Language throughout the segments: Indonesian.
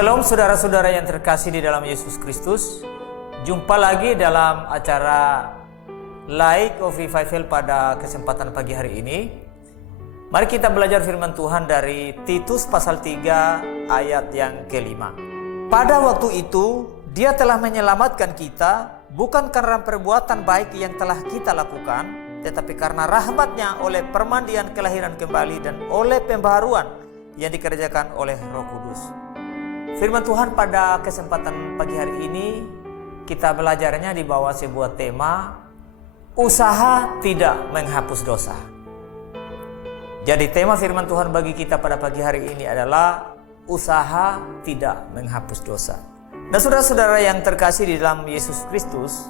Shalom saudara-saudara yang terkasih di dalam Yesus Kristus. Jumpa lagi dalam acara Light of Revival pada kesempatan pagi hari ini. Mari kita belajar firman Tuhan dari Titus pasal 3 ayat yang kelima. Pada waktu itu Dia telah menyelamatkan kita bukan karena perbuatan baik yang telah kita lakukan, tetapi karena rahmat-Nya oleh permandian kelahiran kembali dan oleh pembaharuan yang dikerjakan oleh Roh Kudus. Firman Tuhan pada kesempatan pagi hari ini kita belajarnya di bawah sebuah tema usaha tidak menghapus dosa. Jadi tema firman Tuhan bagi kita pada pagi hari ini adalah usaha tidak menghapus dosa. Dan saudara-saudara yang terkasih di dalam Yesus Kristus,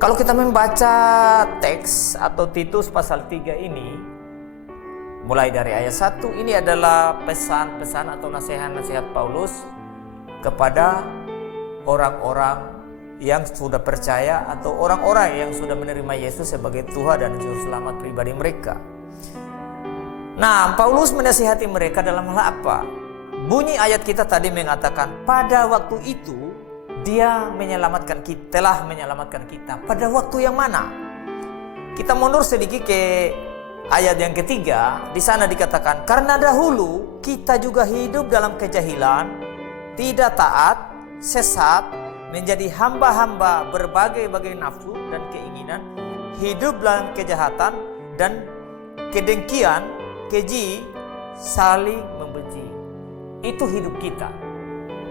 kalau kita membaca teks atau Titus pasal 3 ini, mulai dari ayat 1, ini adalah pesan-pesan atau nasihat-nasihat Paulus kepada orang-orang yang sudah percaya atau orang-orang yang sudah menerima Yesus sebagai Tuhan dan Juru Selamat pribadi mereka. Nah, Paulus menasihati mereka dalam hal apa? Bunyi ayat kita tadi mengatakan pada waktu itu Dia menyelamatkan kita, telah menyelamatkan kita. Pada waktu yang mana? Kita mundur sedikit ke ayat yang ketiga. Di sana dikatakan, karena dahulu kita juga hidup dalam kejahilan, tidak taat, sesat, menjadi hamba-hamba berbagai-bagai nafsu dan keinginan, hidup dalam kejahatan dan kedengkian, keji, saling membenci. Itu hidup kita.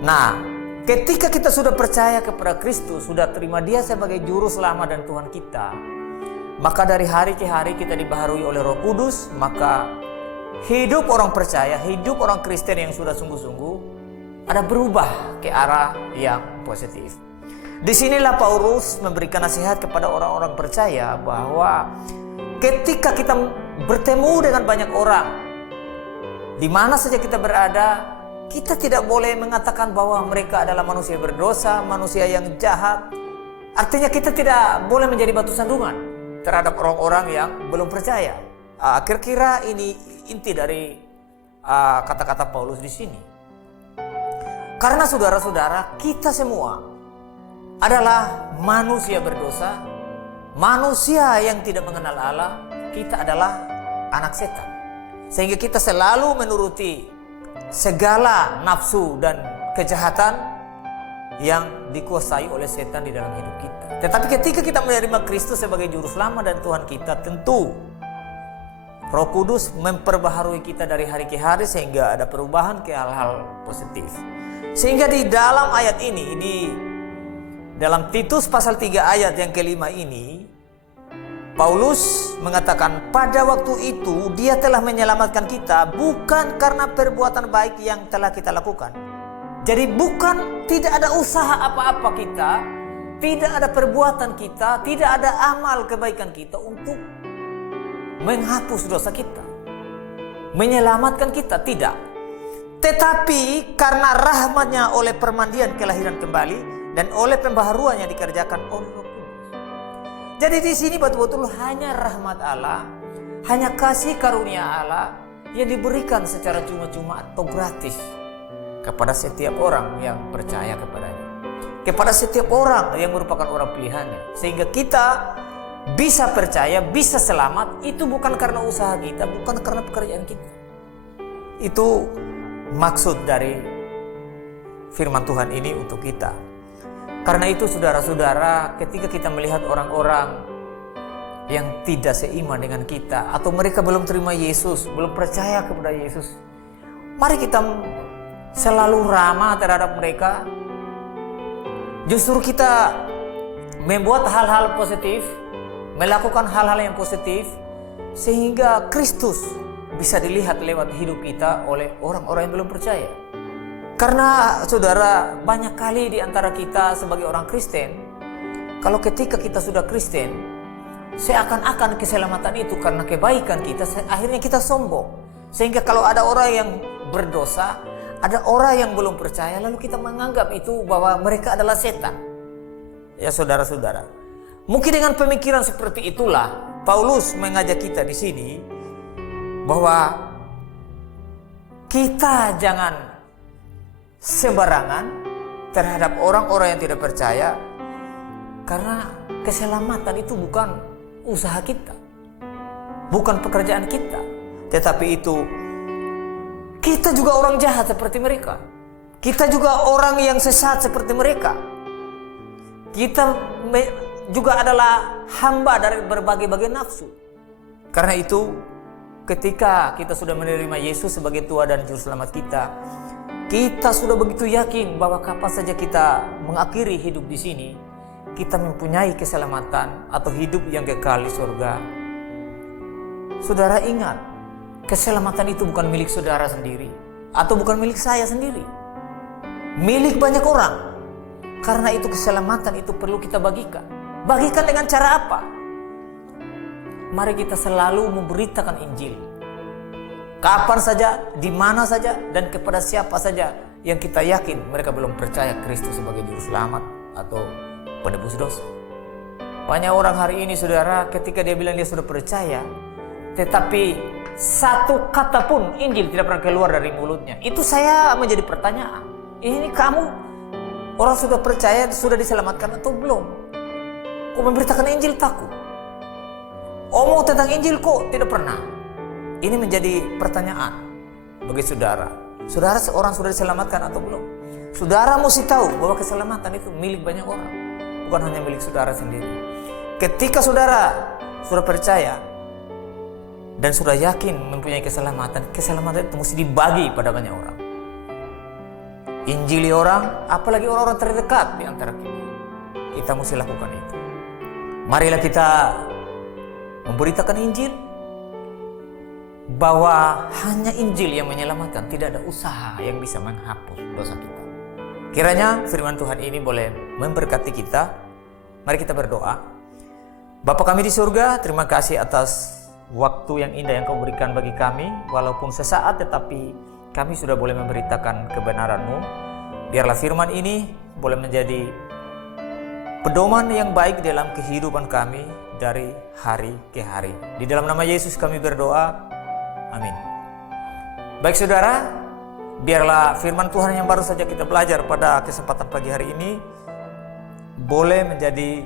Nah, ketika kita sudah percaya kepada Kristus, sudah terima Dia sebagai Juru Selamat dan Tuhan kita, maka dari hari ke hari kita dibaharui oleh Roh Kudus. Maka hidup orang percaya, hidup orang Kristen yang sudah sungguh-sungguh ada berubah ke arah yang positif. Disinilah Paulus memberikan nasihat kepada orang-orang percaya bahwa ketika kita bertemu dengan banyak orang, di mana saja kita berada, kita tidak boleh mengatakan bahwa mereka adalah manusia berdosa, manusia yang jahat. Artinya kita tidak boleh menjadi batu sandungan terhadap orang-orang yang belum percaya. Kira-kira ini inti dari kata-kata Paulus di sini. Karena saudara-saudara, kita semua adalah manusia berdosa, manusia yang tidak mengenal Allah. Kita adalah anak setan, sehingga kita selalu menuruti segala nafsu dan kejahatan yang dikuasai oleh setan di dalam hidup kita. Tetapi ketika kita menerima Kristus sebagai Juru Selamat dan Tuhan kita, tentu Roh Kudus memperbaharui kita dari hari ke hari sehingga ada perubahan ke hal-hal positif. Sehingga di dalam ayat ini, di dalam Titus pasal 3 ayat yang kelima ini, Paulus mengatakan pada waktu itu Dia telah menyelamatkan kita bukan karena perbuatan baik yang telah kita lakukan. Jadi bukan, tidak ada usaha apa-apa kita, tidak ada perbuatan kita, tidak ada amal kebaikan kita untuk menghapus dosa kita, menyelamatkan kita, tidak. Tetapi karena rahmat-Nya oleh permandian kelahiran kembali dan oleh pembaharuan yang dikerjakan oleh Roh Kudus. Jadi di sini betul-betul hanya rahmat Allah, hanya kasih karunia Allah yang diberikan secara cuma-cuma atau gratis kepada setiap orang yang percaya kepadanya, kepada setiap orang yang merupakan orang pilihannya. Sehingga kita bisa percaya, bisa selamat, itu bukan karena usaha kita, bukan karena pekerjaan kita. Itu maksud dari firman Tuhan ini untuk kita. Karena itu saudara-saudara, ketika kita melihat orang-orang yang tidak seiman dengan kita, atau mereka belum terima Yesus, belum percaya kepada Yesus, mari kita selalu ramah terhadap mereka. Justru kita membuat hal-hal positif, melakukan hal-hal yang positif, sehingga Kristus bisa dilihat lewat hidup kita oleh orang-orang yang belum percaya. Karena saudara, banyak kali di antara kita sebagai orang Kristen, kalau ketika kita sudah Kristen, seakan-akan keselamatan itu karena kebaikan kita, akhirnya kita sombong. Sehingga kalau ada orang yang berdosa, ada orang yang belum percaya, lalu kita menganggap itu bahwa mereka adalah setan. Ya saudara-saudara, mungkin dengan pemikiran seperti itulah Paulus mengajak kita di sini bahwa kita jangan sembarangan terhadap orang-orang yang tidak percaya, karena keselamatan itu bukan usaha kita, bukan pekerjaan kita, tetapi itu kita juga orang jahat seperti mereka. Kita juga orang yang sesat seperti mereka. Kita juga adalah hamba dari berbagai-bagai nafsu. Karena itu, ketika kita sudah menerima Yesus sebagai Tuhan dan Juru Selamat kita sudah begitu yakin bahwa kapan saja kita mengakhiri hidup di sini, kita mempunyai keselamatan atau hidup yang kekal di surga. Saudara ingat, keselamatan itu bukan milik saudara sendiri atau bukan milik saya sendiri. Milik banyak orang. Karena itu keselamatan itu perlu kita bagikan. Bagikan dengan cara apa? Mari kita selalu memberitakan Injil. Kapan saja, di mana saja, dan kepada siapa saja yang kita yakin mereka belum percaya Kristus sebagai Juru Selamat atau penebus dosa. Banyak orang hari ini, saudara, ketika dia bilang dia sudah percaya, tetapi satu kata pun Injil tidak pernah keluar dari mulutnya. Itu saya menjadi pertanyaan. Ini kamu orang sudah percaya, sudah diselamatkan atau belum? Kok memberitakan Injil takut? Omong tentang Injil kok tidak pernah? Ini menjadi pertanyaan bagi saudara. Saudara seorang sudah diselamatkan atau belum? Saudara mesti tahu bahwa keselamatan itu milik banyak orang, bukan hanya milik saudara sendiri. Ketika saudara sudah percaya dan sudah yakin mempunyai keselamatan, keselamatan itu mesti dibagi pada banyak orang. Injili orang, apalagi orang-orang terdekat di antara kita. Kita mesti lakukan itu. Marilah kita memberitakan Injil, bahwa hanya Injil yang menyelamatkan, tidak ada usaha yang bisa menghapus dosa kita. Kiranya firman Tuhan ini boleh memberkati kita. Mari kita berdoa. Bapa kami di surga, terima kasih atas waktu yang indah yang Kau berikan bagi kami, walaupun sesaat, tetapi kami sudah boleh memberitakan kebenaran-Mu. Biarlah firman ini boleh menjadi pedoman yang baik dalam kehidupan kami dari hari ke hari. Di dalam nama Yesus kami berdoa. Amin. Baik saudara, biarlah firman Tuhan yang baru saja kita belajar pada kesempatan pagi hari ini boleh menjadi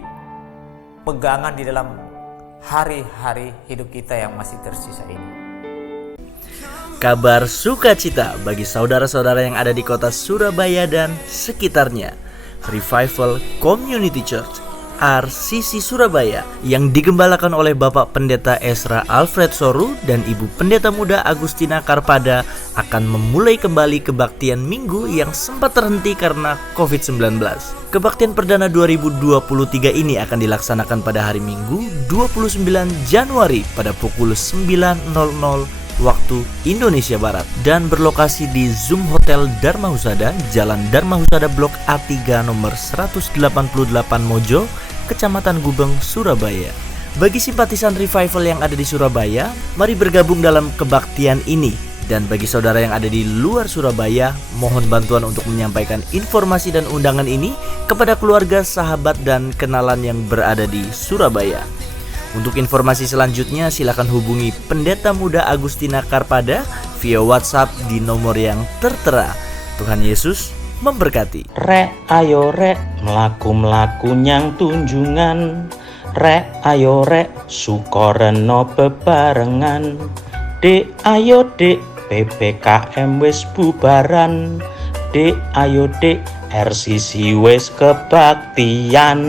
pegangan di dalam hari-hari hidup kita yang masih tersisa ini. Kabar sukacita bagi saudara-saudara yang ada di kota Surabaya dan sekitarnya. Revival Community Church RCC Surabaya yang digembalakan oleh Bapak Pendeta Ezra Alfred Soru dan Ibu Pendeta Muda Agustina Karpada akan memulai kembali kebaktian minggu yang sempat terhenti karena COVID-19. Kebaktian perdana 2023 ini akan dilaksanakan pada hari Minggu 29 Januari pada pukul 9.00 waktu Indonesia Barat dan berlokasi di Zoom Hotel Dharma Husada, Jalan Dharma Husada Blok A3 nomor 188 Mojo, Kecamatan Gubeng, Surabaya. Bagi simpatisan Revival yang ada di Surabaya, mari bergabung dalam kebaktian ini. Dan bagi saudara yang ada di luar Surabaya, mohon bantuan untuk menyampaikan informasi dan undangan ini kepada keluarga, sahabat, dan kenalan yang berada di Surabaya. Untuk informasi selanjutnya silakan hubungi Pendeta Muda Agustina Karpada via WhatsApp di nomor yang tertera. Tuhan Yesus memberkati. Rek ayo rek mlaku-mlaku nyang tunjungan. Rek ayo rek sukoreno bebarengan. Dek ayo dek PPKM wis bubaran. Dek ayo dek RCC wis kebaktian.